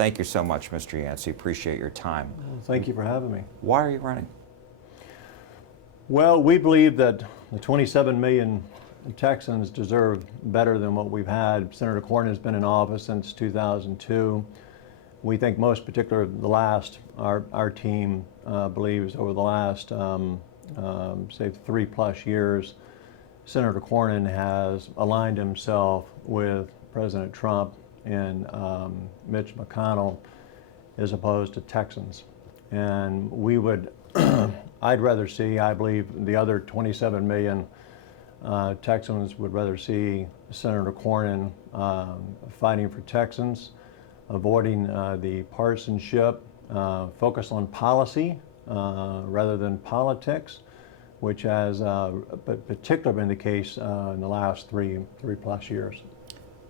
thank you so much, Mr. Yancey. Appreciate your time. Well, thank you for having me. Why are you running? Well, we believe that the 27 million Texans deserve better than what we've had. Senator Cornyn has been in office since 2002. We think most particular our team believes over the last, say, 3+ years, Senator Cornyn has aligned himself with President Trump and Mitch McConnell as opposed to Texans. And we would, I'd rather see, I believe the other 27 million Texans would rather see Senator Cornyn fighting for Texans, avoiding the partisanship, focus on policy rather than politics, which has particularly been the case in the last 3+ years.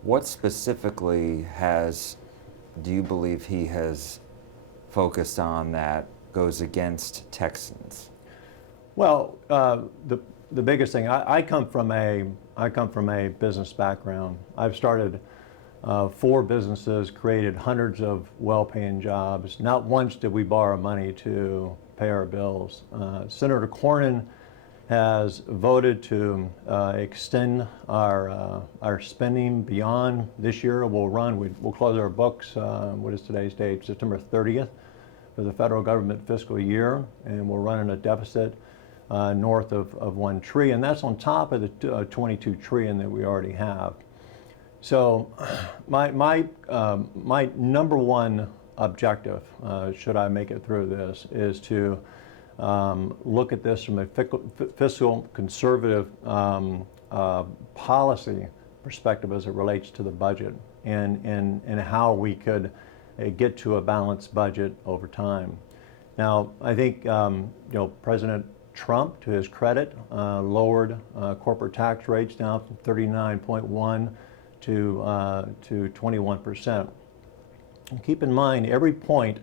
What specifically do you believe he has focused on that goes against Texans? Well, the biggest thing, I come from a business background. I've started 4 businesses, created hundreds of well-paying jobs. Not once did we borrow money to pay our bills. Senator Cornyn has voted to extend our spending beyond this year. We'll close our books, what is today's date, September 30th, for the federal government fiscal year, and we'll run in a deficit north of $1 trillion. That's on top of the $22 trillion that we already have. So my number one objective, should I make it through this, is to look at this from a fiscal conservative policy perspective as it relates to the budget and how we could get to a balanced budget over time. Now, I think President Trump, to his credit, lowered corporate tax rates down from 39.1 to 21%. And keep in mind, every point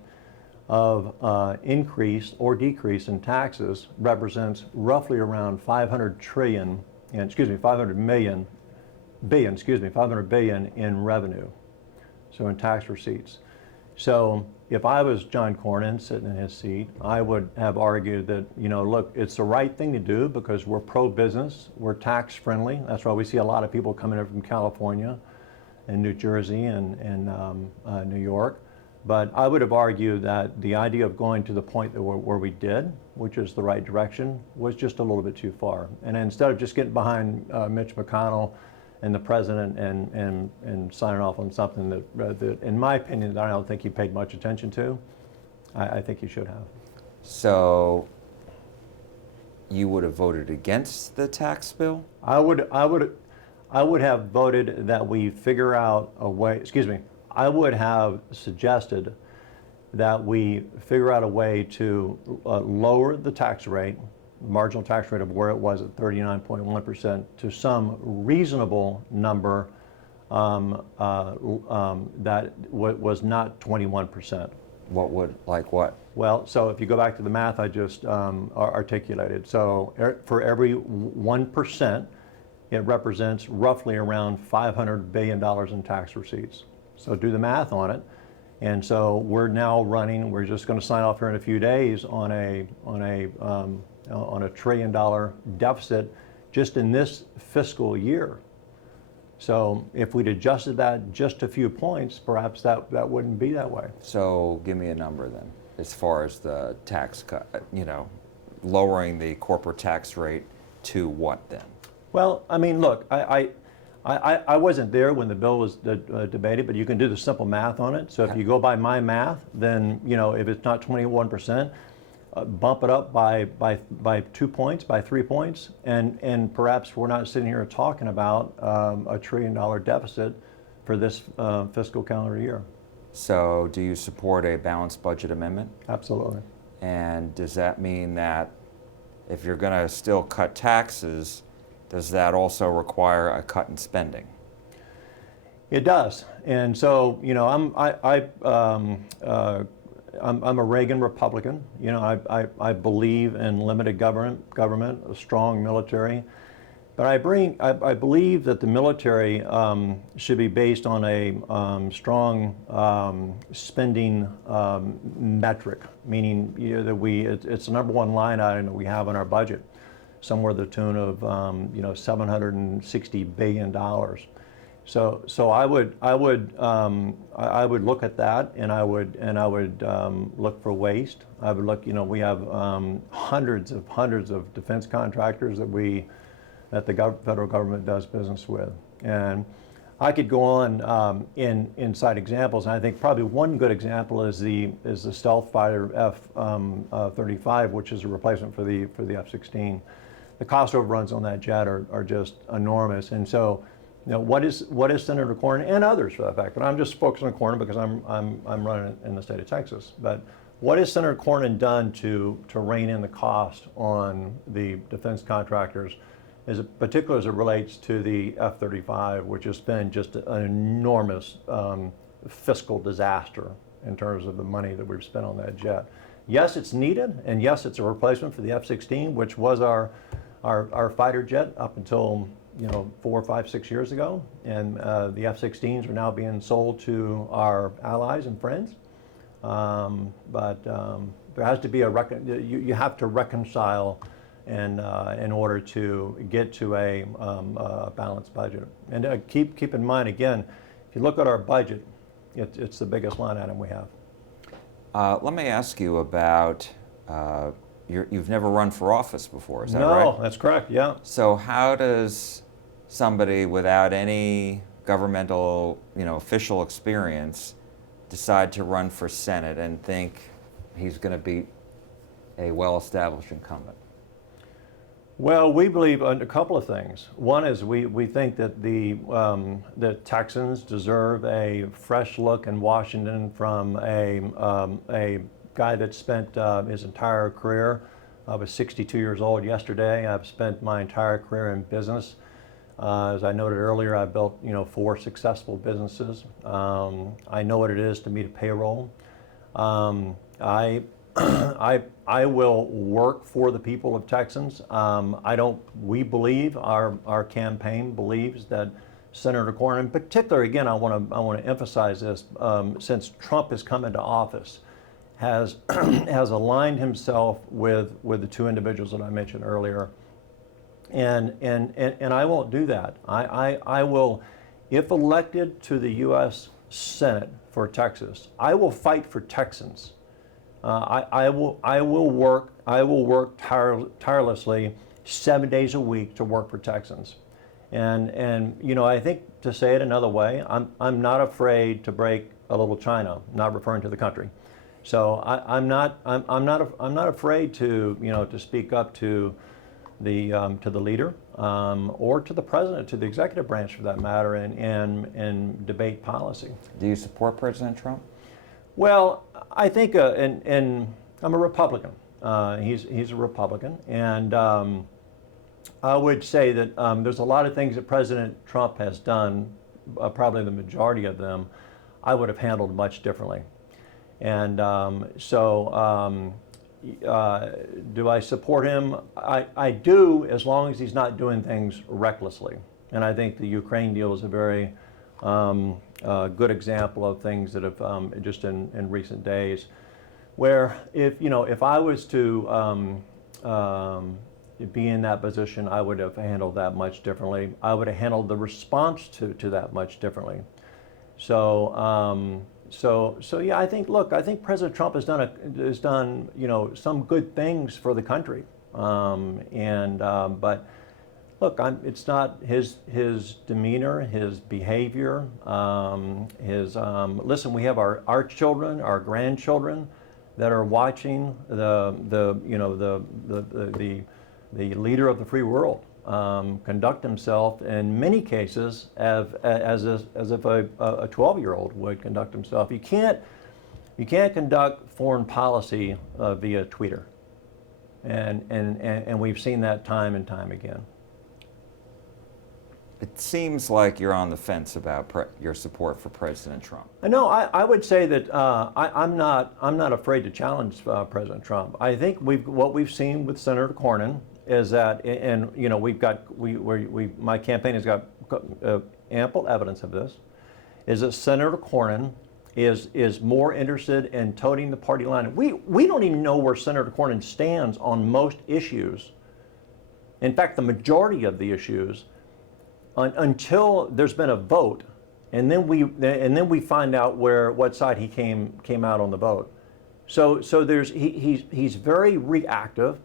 of increase or decrease in taxes represents roughly around 500 billion in revenue, so in tax receipts. So if I was John Cornyn sitting in his seat, I would have argued that, look, it's the right thing to do because we're pro-business, we're tax friendly. That's why we see a lot of people coming in from California and New Jersey and New York. But I would have argued that the idea of going to the point that where we did, which is the right direction, was just a little bit too far. And instead of just getting behind Mitch McConnell and the president and signing off on something that, in my opinion, I don't think he paid much attention to, I think he should have. So you would have voted against the tax bill? I would have voted that we figure out a way, I would have suggested that we figure out a way to lower the tax rate, marginal tax rate of where it was at 39.1% to some reasonable number that was not 21%. Like what? Well, so if you go back to the math I just articulated, so for every 1%, it represents roughly around $500 billion in tax receipts. So do the math on it. And so we're just going to sign off here in a few days on a $1 trillion deficit just in this fiscal year. So if we'd adjusted that just a few points, perhaps that wouldn't be that way. So give me a number then, as far as the tax cut, lowering the corporate tax rate to what then? Well, I mean, look, I wasn't there when the bill was debated, but you can do the simple math on it. So if you go by my math, then, if it's not 21%, bump it up by 2 points, by 3 points, and perhaps we're not sitting here talking about a $1 trillion deficit for this fiscal calendar year. So do you support a balanced budget amendment? Absolutely. And does that mean that if you're going to still cut taxes, does that also require a cut in spending? It does, and so I'm a Reagan Republican. I believe in limited government, a strong military, But I believe that the military should be based on a strong spending metric, meaning that it's the number one line item that we have in our budget, somewhere to the tune of $760 billion. So I would look at that, and I would look for waste. I would look. We have hundreds of defense contractors that the federal government does business with, and I could go on inside examples. And I think probably one good example is the stealth fighter F-35, which is a replacement for the F-16. The cost overruns on that jet are just enormous, and so. What is Senator Cornyn and others for that fact? But I'm just focusing on Cornyn because I'm running in the state of Texas. But what has Senator Cornyn done to rein in the cost on the defense contractors, particularly as it relates to the F-35, which has been just an enormous fiscal disaster in terms of the money that we've spent on that jet? Yes, it's needed, and yes, it's a replacement for the F-16, which was our fighter jet up until 4, 5, 6 years ago, and the F-16s are now being sold to our allies and friends. But there has to be you have to reconcile in order to get to a balanced budget. And keep in mind, again, if you look at our budget, it's the biggest line item we have. Let me ask you about. You've never run for office before, is that right? No, that's correct. Yeah. So how does somebody without any governmental, official experience decide to run for Senate and think he's going to beat a well-established incumbent? Well, we believe a couple of things. One is we think that the Texans deserve a fresh look in Washington from a guy that spent his entire career. I was 62 years old yesterday. I've spent my entire career in business. As I noted earlier, I built 4 successful businesses. I know what it is to meet a payroll. I will work for the people of Texans. We believe, our campaign believes that Senator Cornyn, in particular, again, I want to emphasize this, since Trump has come into office, has aligned himself with the 2 individuals that I mentioned earlier. And I won't do that. I will, if elected to the U.S. Senate for Texas, I will fight for Texans. I will work tirelessly 7 days a week to work for Texans. And I think, to say it another way, I'm not afraid to break a little China, not referring to the country. So I'm not afraid to speak up to the leader or to the president, to the executive branch for that matter, and debate policy. Do you support President Trump? Well, I think, and I'm a Republican. He's a Republican, and I would say that there's a lot of things that President Trump has done, probably the majority of them, I would have handled much differently. And do I support him? I do, as long as he's not doing things recklessly. And I think the Ukraine deal is a very good example of things that have just in recent days, where if I was to be in that position, I would have handled that much differently. I would have handled the response to that much differently. So yeah, I think President Trump has done some good things for the country, but look, it's not his demeanor, his behavior, listen. We have our children, our grandchildren, that are watching the leader of the free world conduct himself in many cases as if a 12-year-old would conduct himself. You can't conduct foreign policy via Twitter, and we've seen that time and time again. It seems like you're on the fence about your support for President Trump. No, I would say that I'm not afraid to challenge President Trump. I think what we've seen with Senator Cornyn and you know, my campaign has got ample evidence of this, is that Senator Cornyn is more interested in toting the party line. We don't even know where Senator Cornyn stands on most issues. In fact, the majority of the issues, until there's been a vote, and then we find out what side he came out on the vote. So he's very reactive,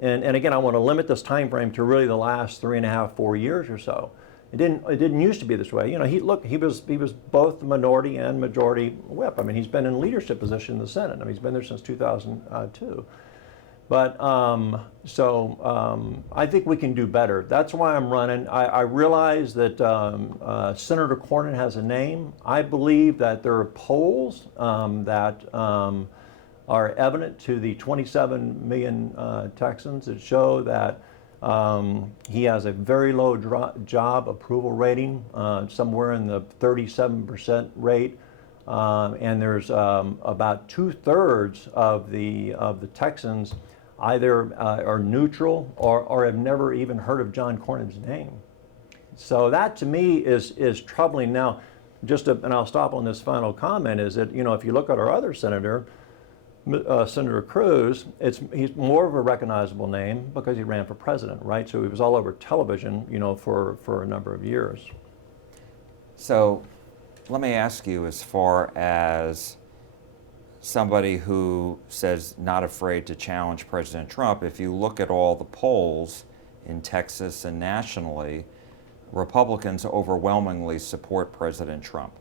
and again, I want to limit this time frame to really the last 3.5, 4 years or so. It didn't used to be this way. You know, he was both the minority and majority whip. I mean, he's been in leadership position in the Senate. I mean, he's been there since 2002. But I think we can do better. That's why I'm running. I realize that Senator Cornyn has a name. I believe that there are polls that are evident to the 27 million Texans that show that he has a very low job approval rating, somewhere in the 37% rate. And there's about 2/3 of the Texans either are neutral or have never even heard of John Cornyn's name. So that to me is troubling. Now, and I'll stop on this final comment, is that, you know, if you look at our other senator, Senator Cruz, he's more of a recognizable name because he ran for president, right? So he was all over television, you know, for a number of years. So let me ask you, as far as somebody who says not afraid to challenge President Trump, if you look at all the polls in Texas and nationally, Republicans overwhelmingly support President Trump.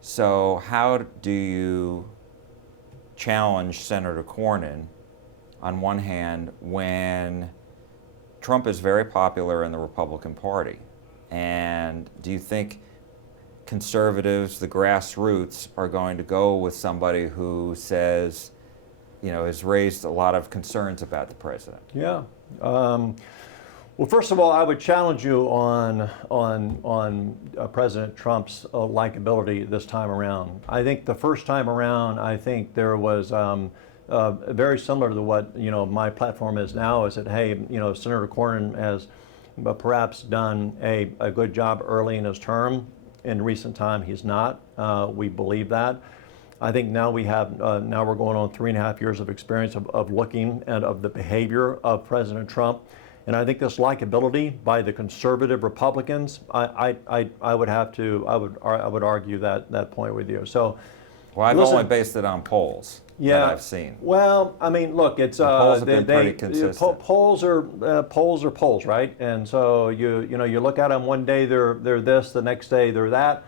So how do you challenge Senator Cornyn on one hand when Trump is very popular in the Republican Party? And do you think conservatives, the grassroots, are going to go with somebody who says, you know, has raised a lot of concerns about the president? Yeah. Well, first of all, I would challenge you on President Trump's likability this time around. I think the first time around, I think there was very similar to what, you know, my platform is now, is that, hey, you know, Senator Cornyn has perhaps done a good job early in his term. In recent time, he's not. We believe that. I think now now we're going on 3.5 years of experience of looking at of the behavior of President Trump. And I think this likability by the conservative Republicans, I would argue that point with you. So, well, I've only based it on polls that I've seen. Well, I mean, look, it's the polls have been pretty consistent. Polls are polls, right? And so you look at them one day they're this, the next day they're that.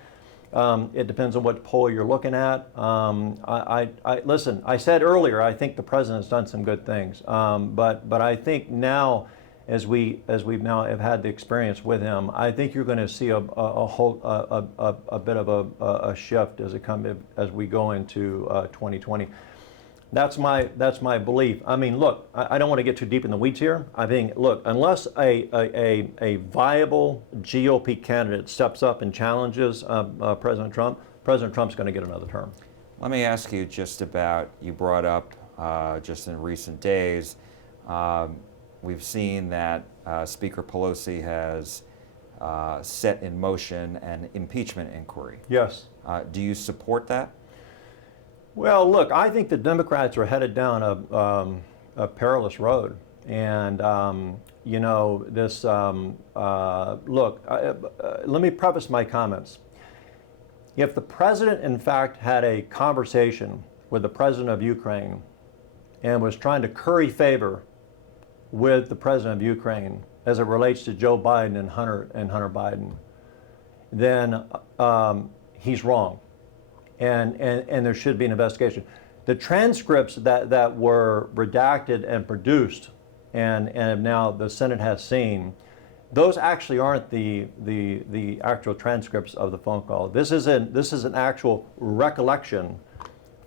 It depends on what poll you're looking at. Listen, I said earlier, I think the president's done some good things, but I think now, as we've now have had the experience with him, I think you're going to see a bit of a shift as we go into 2020. That's my belief. I mean, look, I don't want to get too deep in the weeds here. I think, look, unless a viable GOP candidate steps up and challenges President Trump's going to get another term. Let me ask you just about, you brought up just in recent days, we've seen that Speaker Pelosi has set in motion an impeachment inquiry. Yes. Do you support that? Well, look, I think the Democrats are headed down a perilous road. And, you know, this, look, let me preface my comments. If the president, in fact, had a conversation with the president of Ukraine and was trying to curry favor with the president of Ukraine as it relates to Joe Biden and Hunter Biden, then he's wrong. And there should be an investigation. The transcripts that were redacted and produced and now the Senate has seen, those actually aren't the actual transcripts of the phone call. This is an actual recollection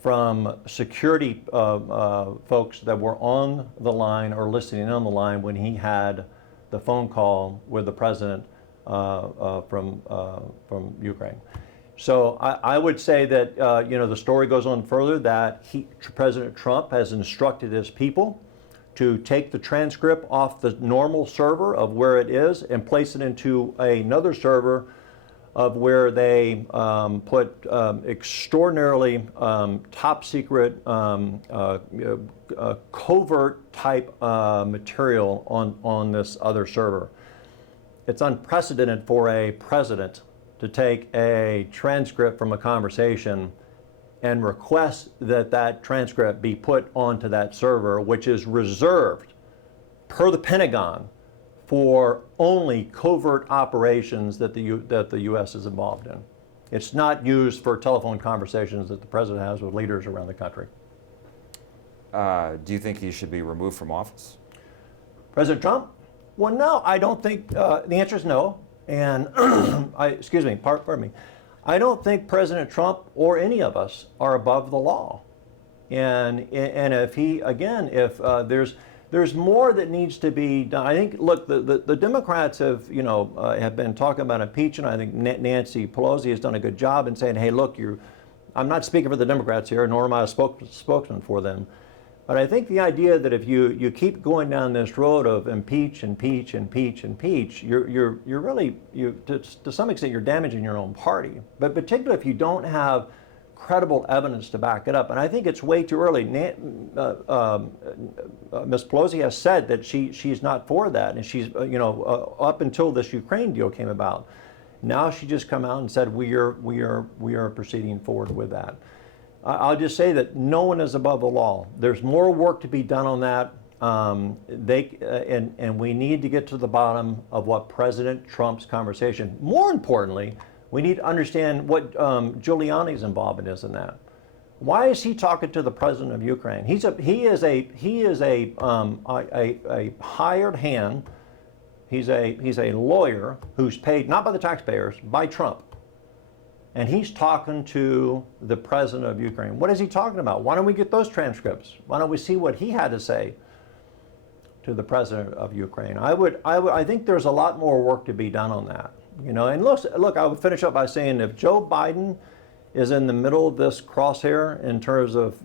from security folks that were on the line or listening on the line when he had the phone call with the president from Ukraine. So I would say that you know, the story goes on further that President Trump has instructed his people to take the transcript off the normal server of where it is and place it into another server of where they put extraordinarily top secret, covert type material on this other server. It's unprecedented for a president to take a transcript from a conversation and request that that transcript be put onto that server, which is reserved, per the Pentagon, for only covert operations that the U.S. is involved in. It's not used for telephone conversations that the president has with leaders around the country. Do you think he should be removed from office? President Trump? Well, no, I don't think, the answer is no. And, pardon me. I don't think President Trump or any of us are above the law. And if he, again, if there's more that needs to be done. I think, look, the Democrats have been talking about impeachment. I think Nancy Pelosi has done a good job in saying, hey, look, I'm not speaking for the Democrats here, nor am I a spokesman for them. But I think the idea that if you keep going down this road of impeach, you're really, to some extent, you're damaging your own party. But particularly if you don't have credible evidence to back it up. And I think it's way too early. Ms. Pelosi has said that she's not for that, and she's up until this Ukraine deal came about. Now she just come out and said we are proceeding forward with that. I'll just say that no one is above the law. There's more work to be done on that. And we need to get to the bottom of what President Trump's conversation. More importantly, we need to understand what Giuliani's involvement is in that. Why is he talking to the president of Ukraine? He is a hired hand. He's a lawyer who's paid not by the taxpayers, by Trump. And he's talking to the president of Ukraine. What is he talking about? Why don't we get those transcripts? Why don't we see what he had to say to the president of Ukraine? I think there's a lot more work to be done on that. And look, I would finish up by saying if Joe Biden is in the middle of this crosshair in terms of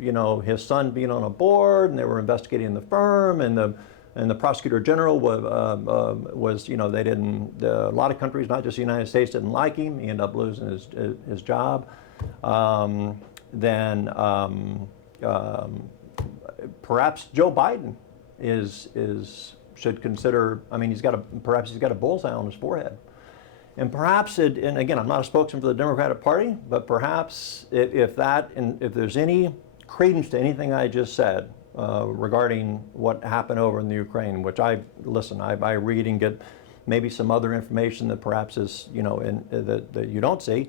his son being on a board, and they were investigating the firm, and the prosecutor general was they didn't, a lot of countries, not just the United States, didn't like him. He ended up losing his job. Then perhaps Joe Biden should consider. I mean, perhaps he's got a bullseye on his forehead. And perhaps, and again, I'm not a spokesman for the Democratic Party, but perhaps if there's any credence to anything I just said regarding what happened over in the Ukraine, which I read and get maybe some other information that perhaps is, that you don't see,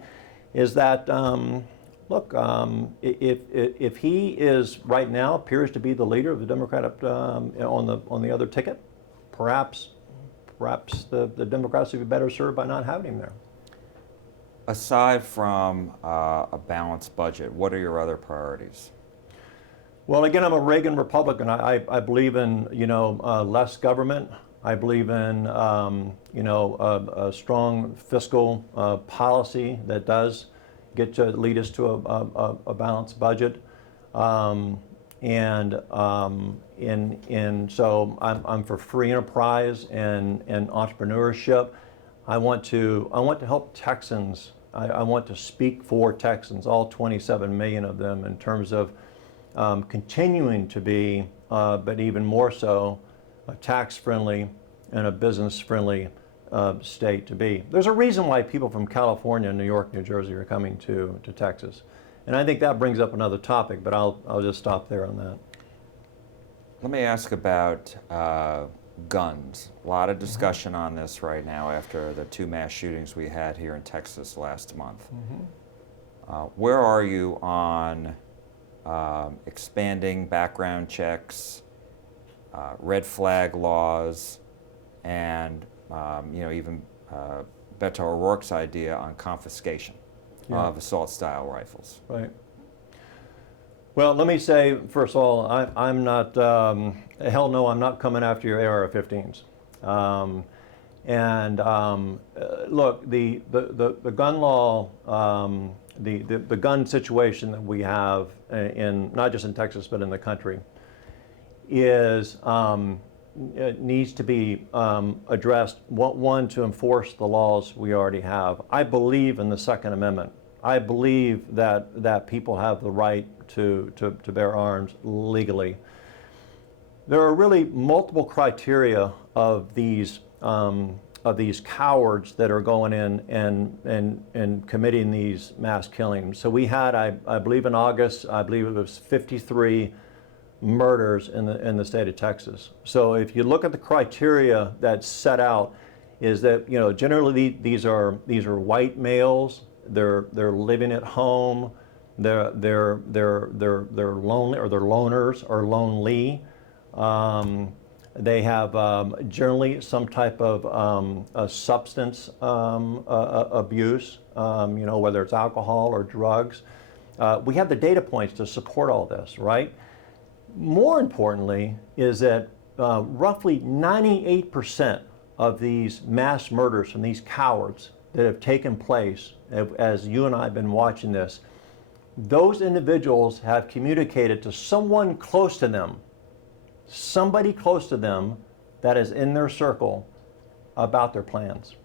is that, look, if he is right now appears to be the leader of the Democratic on the other ticket, perhaps the Democrats would be better served by not having him there. Aside from a balanced budget, what are your other priorities? Well, again, I'm a Reagan Republican. I believe in less government. I believe in a strong fiscal policy that does lead us to a balanced budget. So I'm for free enterprise and entrepreneurship. I want to help Texans. I want to speak for Texans, all 27 million of them, in terms of continuing to be, but even more so, a tax-friendly and a business-friendly state to be. There's a reason why people from California, New York, New Jersey are coming to Texas. And I think that brings up another topic, but I'll just stop there on that. Let me ask about guns. A lot of discussion on this right now after the 2 mass shootings we had here in Texas last month. Where are you on expanding background checks, red flag laws, and even Beto O'Rourke's idea on confiscation of assault-style rifles? Right. Well, let me say, first of all, I'm not, hell no, I'm not coming after your AR-15s. Look, the gun law, the gun situation that we have not just in Texas, but in the country, is it needs to be addressed. One, to enforce the laws we already have. I believe in the Second Amendment. I believe that people have the right to bear arms legally. There are really multiple criteria of these cowards that are going in and committing these mass killings. So we had, I believe in August, I believe it was 53 murders in the state of Texas. So if you look at the criteria that's set out, is that, you know, generally these are white males. They're living at home. They're lonely, or they're loners or lonely. They have generally some type of a substance abuse, you know, whether it's alcohol or drugs. We have the data points to support all this, right? More importantly is that roughly 98% of these mass murders from these cowards that have taken place, as you and I have been watching this, those individuals have communicated to someone close to them, somebody close to them that is in their circle, about their plans.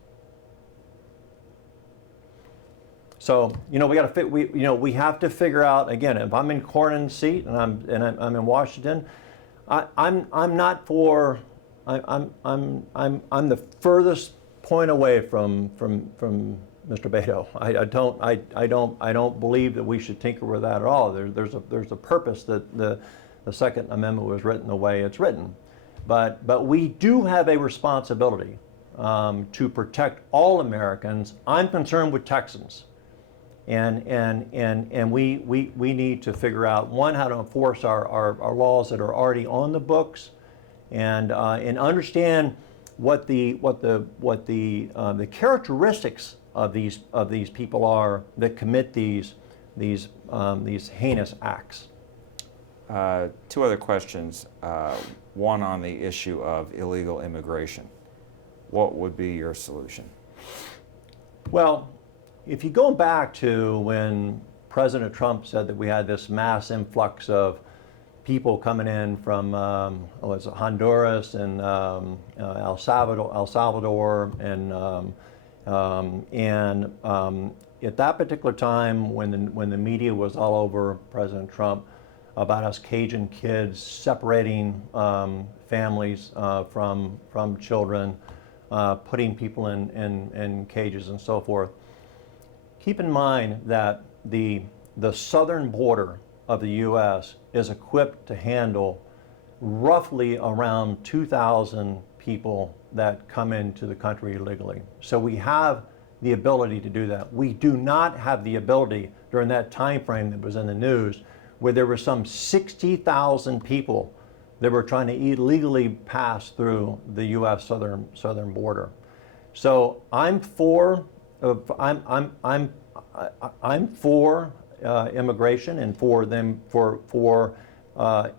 So, you know, we have to figure out, again, if I'm in Cornyn's seat and I'm in Washington, I'm the furthest point away from Mr. Beto. I don't believe that we should tinker with that at all. There's a purpose that the Second Amendment was written the way it's written, but we do have a responsibility to protect all Americans. I'm concerned with Texans. And we need to figure out, one, how to enforce our laws that are already on the books, and understand what the characteristics of these people are that commit these heinous acts. Two other questions. One on the issue of illegal immigration. What would be your solution? Well, if you go back to when President Trump said that we had this mass influx of people coming in from Honduras and El Salvador, and at that particular time, when the media was all over President Trump about us Cajun kids separating families from children, putting people in cages and so forth. Keep in mind that the southern border of the U.S. is equipped to handle roughly around 2,000 people that come into the country illegally. So we have the ability to do that. We do not have the ability during that time frame that was in the news, where there were some 60,000 people that were trying to illegally pass through the U.S. southern border. So I'm for immigration, and for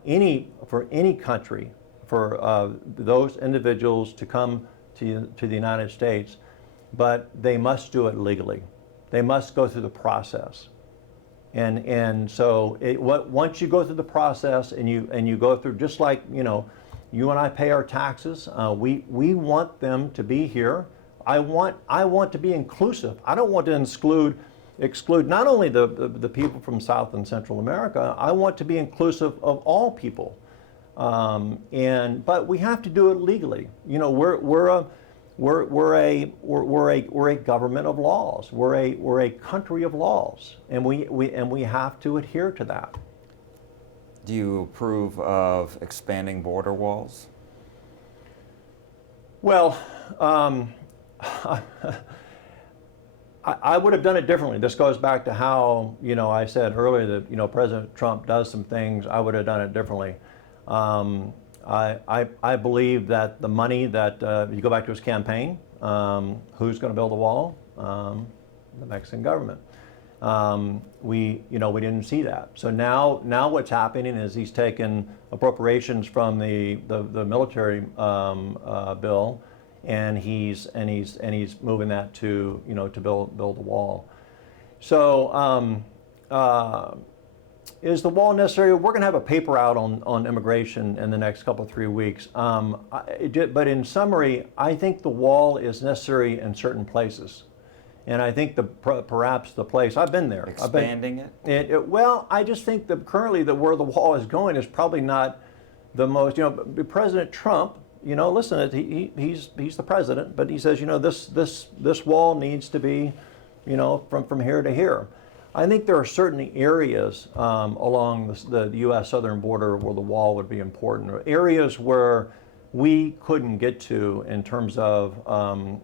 any country, for those individuals to come to the United States, but they must do it legally. They must go through the process. And so once you go through the process and you go through, just like, you know, you and I pay our taxes, we want them to be here. I want to be inclusive. I don't want to exclude not only the people from South and Central America. I want to be inclusive of all people, but we have to do it legally. You know, we're a government of laws. We're a country of laws, and we have to adhere to that. Do you approve of expanding border walls? Well, I would have done it differently. This goes back to how, you know, I said earlier that, you know, President Trump does some things. I would have done it differently. I believe that the money that, you go back to his campaign, who's going to build the wall? The Mexican government. We didn't see that. So now what's happening is he's taken appropriations from the military bill, and he's moving that to build the wall. So Is the wall necessary? We're going to have a paper out on immigration in the next couple, 3 weeks. But in summary, I think the wall is necessary in certain places. And I think perhaps the place, I've been there. Expanding it? Well, I just think that currently where the wall is going is probably not the most, President Trump, listen, he's the president, but he says, this wall needs to be, from here to here. I think there are certain areas along the U.S. southern border where the wall would be important, or areas where we couldn't get to in terms of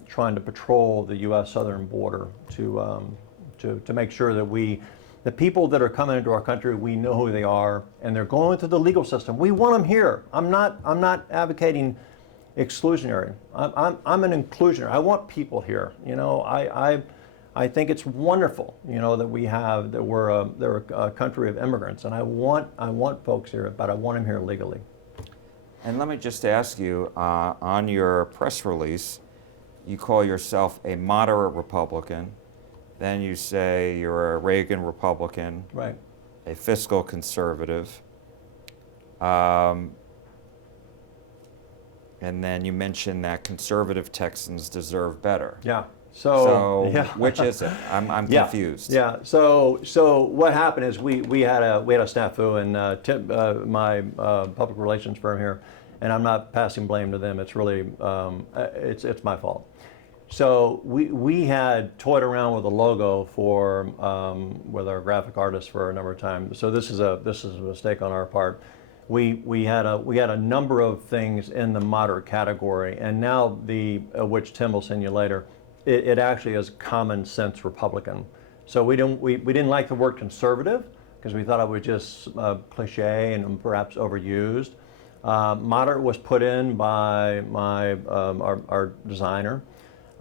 trying to patrol the U.S. southern border to make sure that the people that are coming into our country, we know who they are, and they're going through the legal system. We want them here. I'm not advocating exclusionary. I'm an inclusionary. I want people here. I think it's wonderful, that we're a country of immigrants, and I want folks here, but I want them here legally. And let me just ask you, on your press release, you call yourself a moderate Republican, then you say you're a Reagan Republican, right, a fiscal conservative, and then you mention that conservative Texans deserve better. Yeah. So yeah. Which is it? I'm Yeah. confused. Yeah. So what happened is we had a snafu, and my public relations firm here, and I'm not passing blame to them. It's really it's my fault. So we had toyed around with a logo with our graphic artist for a number of times. So this is a mistake on our part. We had a number of things in the moderate category, and now which Tim will send you later. It actually is common sense Republican. So we didn't like the word conservative because we thought it was just cliche and perhaps overused. Moderate was put in by our designer,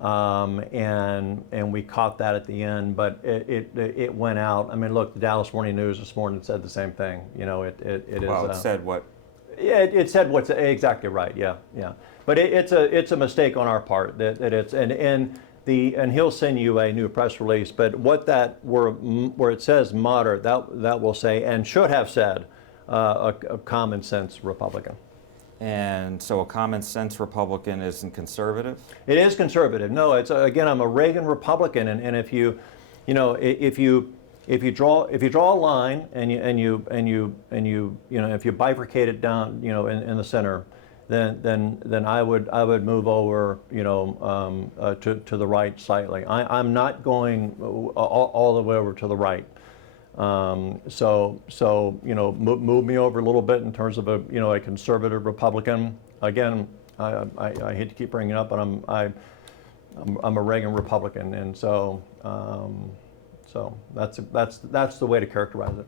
and we caught that at the end, but it went out. I mean, look, the Dallas Morning News this morning said the same thing. It said what? Yeah, it said what's exactly right. Yeah. But it's a mistake on our part that it's and he'll send you a new press release. But where it says moderate, that will say and should have said a common sense Republican. And so a common sense Republican isn't conservative? It is conservative. No, I'm a Reagan Republican, and if you draw a line and if you bifurcate it down, in the center, then I would move over, to the right slightly. I'm not going all the way over to the right. So move me over a little bit in terms of a conservative Republican. Again, I hate to keep bringing it up, but I'm a Reagan Republican, and so that's the way to characterize it.